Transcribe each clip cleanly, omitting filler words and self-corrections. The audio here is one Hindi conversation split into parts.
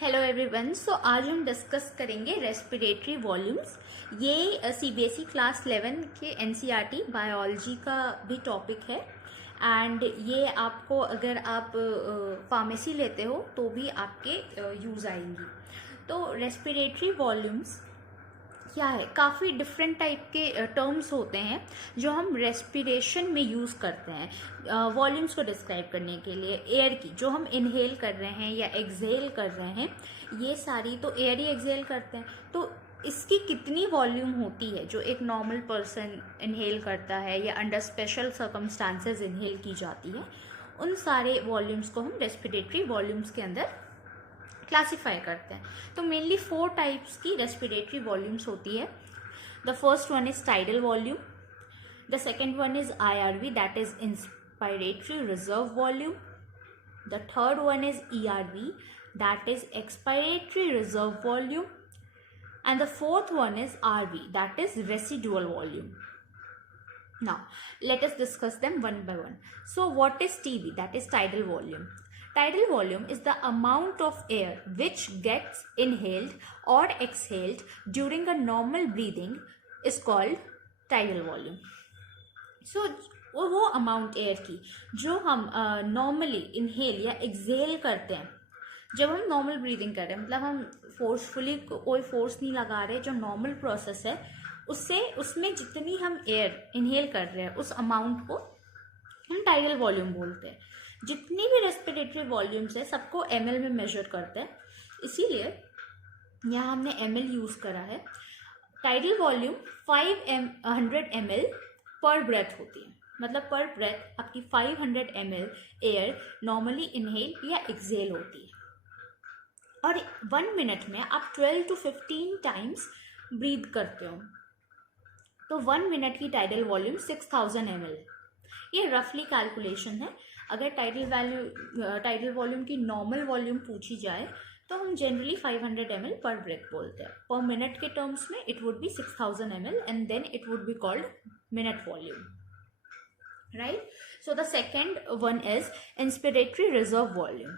Hello everyone. सो आज हम डिस्कस करेंगे रेस्पिरेटरी वॉल्यूम्स। ये सीबीएसई क्लास 11 के एनसीईआरटी बायोलॉजी का भी टॉपिक है एंड ये आपको अगर आप फार्मेसी लेते हो तो भी आपके यूज़ आएंगी। तो रेस्पिरेटरी वॉल्यूम्स क्या है, काफ़ी डिफरेंट टाइप के टर्म्स होते हैं जो हम रेस्पिरेशन में यूज़ करते हैं वॉल्यूम्स को डिस्क्राइब करने के लिए। एयर की जो हम इनहेल कर रहे हैं या एक्सहेल कर रहे हैं, ये सारी तो एयर ही एक्सहेल करते हैं। तो इसकी कितनी वॉल्यूम होती है जो एक नॉर्मल पर्सन इनहेल करता है या अंडर स्पेशल सर्कमस्टांसेस इनहेल की जाती है, उन सारे वॉल्यूम्स को हम रेस्पिरेटरी वॉल्यूम्स के अंदर क्लासीफाई करते हैं। तो मेनली 4 टाइप्स की रेस्पिरेटरी वॉल्यूम्स होती है। The first one is tidal volume, the second one is IRV, that is inspiratory reserve volume, the third one is ERV, that is expiratory reserve volume, and the fourth one is RV, that is residual volume. Now let us discuss them one by one. So what is TV, that is tidal volume? Tidal volume is the amount of air which gets inhaled or exhaled during a normal breathing is called tidal volume. So वो अमाउंट एयर की जो हम नॉर्मली इनहेल या एक्सहेल करते हैं, जब हम नॉर्मल ब्रीदिंग कर रहे हैं, मतलब हम फोर्सफुली कोई फोर्स नहीं लगा रहे, जो नॉर्मल प्रोसेस है उससे उसमें जितनी हम एयर इनहेल कर रहे हैं उस अमाउंट को हम टाइडल वॉल्यूम बोलते हैं। जितनी भी रेस्पिरेटरी वॉल्यूम्स है सबको ml में मेजर करते हैं, इसीलिए यहाँ हमने ml यूज़ करा है। Tidal volume 500 ml per breath होती है, मतलब पर ब्रेथ आपकी 500 ml एयर नॉर्मली इनहेल या एक्सहेल होती है। और 1 मिनट में आप 12 to 15 टाइम्स ब्रीथ करते हो, तो 1 मिनट की टाइडल वॉल्यूम 6000 ml। ये रफली कैलकुलेशन है। अगर टाइडल वॉल्यूम की नॉर्मल वॉल्यूम पूछी जाए तो हम जनरली 500 ml पर ब्रेथ बोलते हैं। पर मिनट के टर्म्स में it would be 6000 ml and then it would be called minute volume, right? So the second one is inspiratory reserve volume,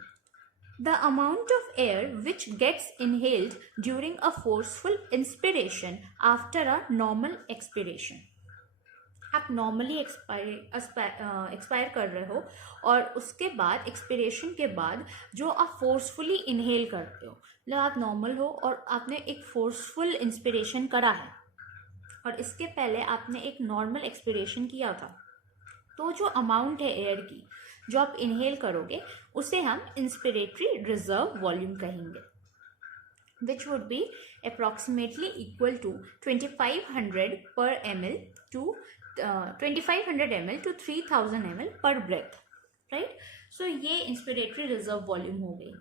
the amount of air which gets inhaled during a forceful inspiration after a normal expiration. आप नॉर्मली एक्सपायर कर रहे हो और उसके बाद एक्सपिरेशन के बाद जो आप फोर्सफुली इनहेल करते हो, मतलब आप नॉर्मल हो और आपने एक फोर्सफुल इंस्पिरेशन करा है और इसके पहले आपने एक नॉर्मल एक्सपिरेशन किया था, तो जो अमाउंट है एयर की जो आप इनहेल करोगे उसे हम इंस्पिरेटरी रिजर्व वॉल्यूम कहेंगे, which would be approximately equal to 2500 per ml to 2500 ml to 3000 ml per breath, right? So ये इंस्पिरेटरी रिजर्व वॉल्यूम हो गई।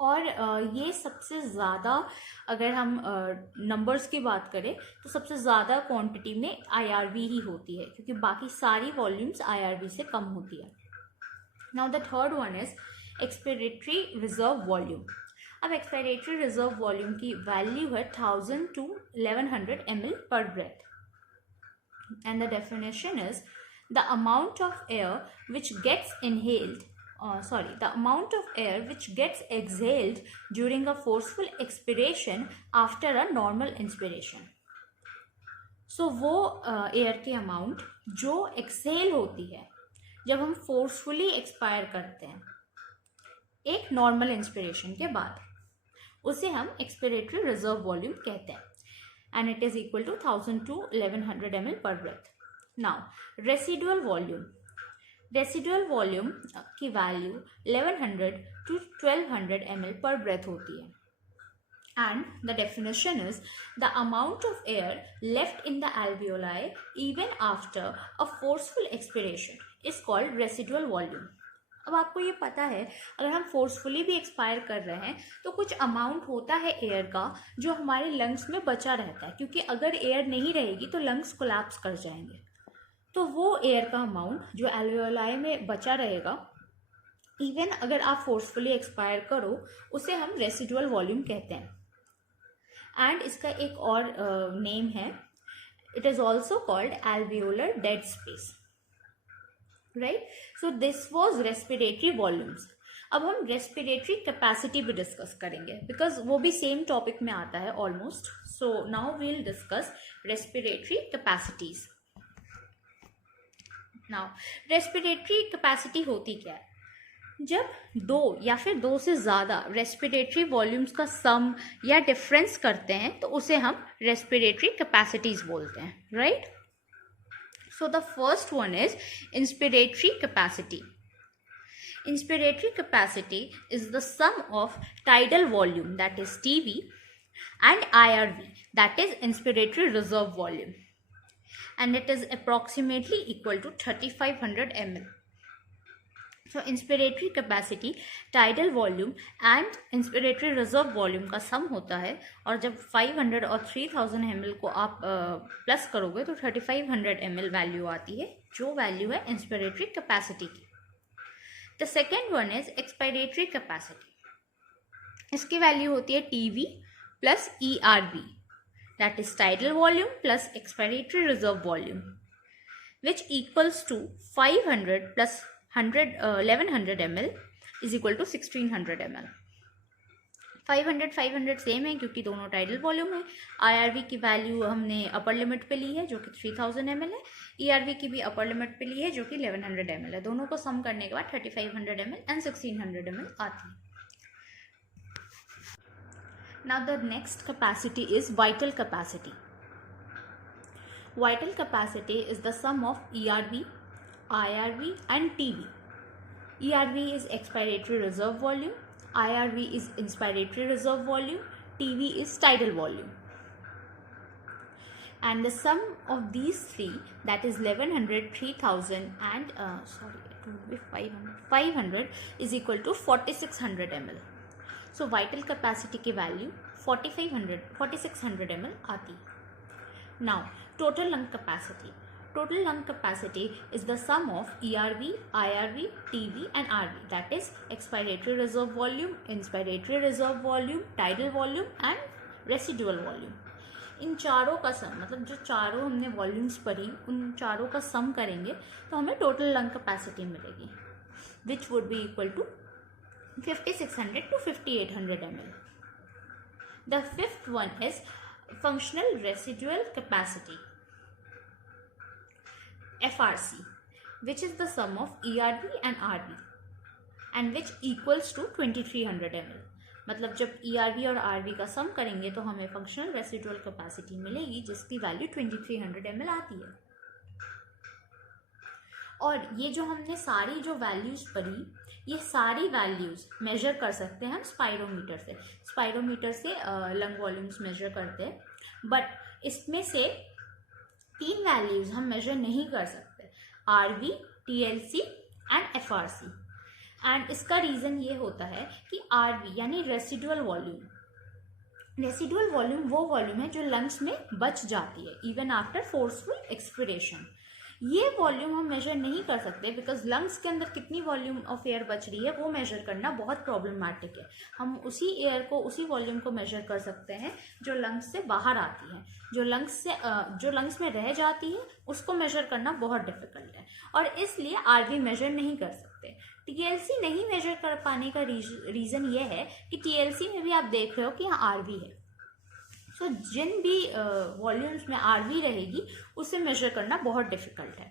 और ये सबसे ज़्यादा अगर हम नंबर्स की बात करें तो सबसे ज़्यादा क्वांटिटी में IRV ही होती है, क्योंकि बाकी सारी वॉल्यूम्स IRV से कम होती है। Now the third one is expiratory reserve volume. अब एक्सपिरेटरी रिजर्व वॉल्यूम की वैल्यू है 1000 to 1100 ml per breath, and the definition is the amount of air which gets inhaled the amount of air which gets exhaled during a forceful expiration after a normal inspiration. So वो एयर की अमाउंट जो एक्सहेल होती है जब हम फोर्सफुली एक्सपायर करते हैं एक नॉर्मल इंस्पिरेशन के बाद, उसे हम एक्सपिरेटरी रिजर्व वॉल्यूम कहते हैं, and it is equal to 1000 to 1100 ml per breath. Now residual volume, residual volume की value 1100 to 1200 ml per breath होती है, and the definition is the amount of air left in the alveoli even after a forceful expiration is called residual volume. अब आपको ये पता है अगर हम फोर्सफुली भी एक्सपायर कर रहे हैं तो कुछ अमाउंट होता है एयर का जो हमारे लंग्स में बचा रहता है, क्योंकि अगर एयर नहीं रहेगी तो लंग्स कोलैप्स कर जाएंगे। तो वो एयर का अमाउंट जो एल्वेओलाई में बचा रहेगा इवन अगर आप फोर्सफुली एक्सपायर करो, उसे हम रेसिडुअल वॉल्यूम कहते हैं। एंड इसका एक और नेम है, it is also called alveolar dead space, right? So this was respiratory volumes. अब हम रेस्पिरेटरी कैपेसिटी भी डिस्कस करेंगे बिकॉज वो भी सेम टॉपिक में आता है almost. So now we will discuss respiratory capacities. Now respiratory capacity होती क्या है? जब दो या फिर दो से ज़्यादा रेस्पिरेटरी वॉल्यूम्स का सम या डिफरेंस करते हैं तो उसे हम रेस्पिरेटरी कैपेसिटीज बोलते हैं, right? So the first one is inspiratory capacity. Inspiratory capacity is the sum of tidal volume, that is TV, and IRV, that is inspiratory reserve volume, and it is approximately equal to 3500 ml. So inspiratory capacity, tidal volume and inspiratory reserve volume का सम होता है, और जब 500 और 3000 ml को आप प्लस करोगे तो 3500 ml वैल्यू आती है, जो वैल्यू है इंस्पिरेटरी कैपेसिटी की. The second one is expiratory capacity. इसकी वैल्यू होती है TV plus ERV, that is tidal volume plus expiratory reserve volume, which equals to 500 plus 1100 ml is equal to 1600 ml. 500 same है क्योंकि दोनों टाइडल वॉल्यूम है. IRV की वैल्यू हमने अपर लिमिट पे ली है जो कि 3000 ml है. ERV की भी अपर लिमिट पे ली है जो कि 1100 ml है. दोनों को सम करने के बाद 3500 ml एंड 1600 ml आती है. Now the next capacity is vital capacity. Vital capacity is the sum of ERV, IRV and TV. ERV is expiratory reserve volume, IRV is inspiratory reserve volume, TV is tidal volume. And the sum of these three, that is 1100, 3000 and it will be 500 is equal to 4600 ml. So vital capacity की value 4600 ml आती है. Now total lung capacity. Total lung capacity is the sum of ERV, IRV, TV and RV, that is expiratory reserve volume, inspiratory reserve volume, tidal volume and residual volume. इन चारों का सम, मतलब जो चारों हमने वॉल्यूम्स पढ़ी उन चारों का सम करेंगे तो हमें टोटल लंग कैपेसिटी मिलेगी, which would be equal to 5600 to 5800 ml. The fifth one is functional residual capacity, FRC, which is the sum of ERV and RV and which equals to 2300 ml. मतलब जब ERV और RV का सम करेंगे तो हमें फंक्शनल रेसिडुअल कैपेसिटी मिलेगी जिसकी वैल्यू 2300 ml आती है. और ये जो हमने सारी जो वैल्यूज पढ़ी, ये सारी वैल्यूज मेजर कर सकते हैं हम स्पाइरोमीटर से. स्पाइरोमीटर से लंग वॉल्यूम्स मेजर करते हैं, बट इसमें से 3 वैल्यूज हम मेजर नहीं कर सकते, RV, TLC and FRC. And इसका रीज़न ये होता है कि RV यानी रेसिडुअल वॉल्यूम, रेसिडुअल वॉल्यूम वो वॉल्यूम है जो लंग्स में बच जाती है इवन आफ्टर फोर्सफुल एक्सपिरेशन. ये वॉल्यूम हम मेजर नहीं कर सकते बिकॉज लंग्स के अंदर कितनी वॉल्यूम ऑफ एयर बच रही है वो मेजर करना बहुत प्रॉब्लमैटिक है. हम उसी एयर को, उसी वॉल्यूम को मेजर कर सकते हैं जो लंग्स से बाहर आती है. जो लंग्स में रह जाती है उसको मेजर करना बहुत डिफिकल्ट है और इसलिए RV मेजर नहीं कर सकते. TLC नहीं मेजर कर पाने का रीज़न ये है कि TLC में भी आप देख रहे हो कि यहाँ RV है. तो जिन भी वॉल्यूम्स में RV रहेगी उसे मेजर करना बहुत डिफिकल्ट है.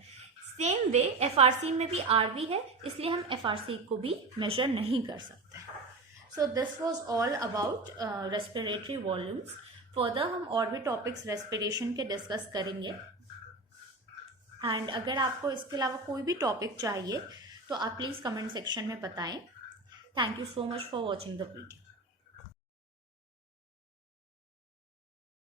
सेम वे FRC में भी RV है, इसलिए हम FRC को भी मेजर नहीं कर सकते. So this was all about respiratory volumes. Further हम और भी टॉपिक्स रेस्पिरेशन के डिस्कस करेंगे. एंड अगर आपको इसके अलावा कोई भी टॉपिक चाहिए तो आप प्लीज़ कमेंट सेक्शन में बताएं. Thank you so much for watching the video.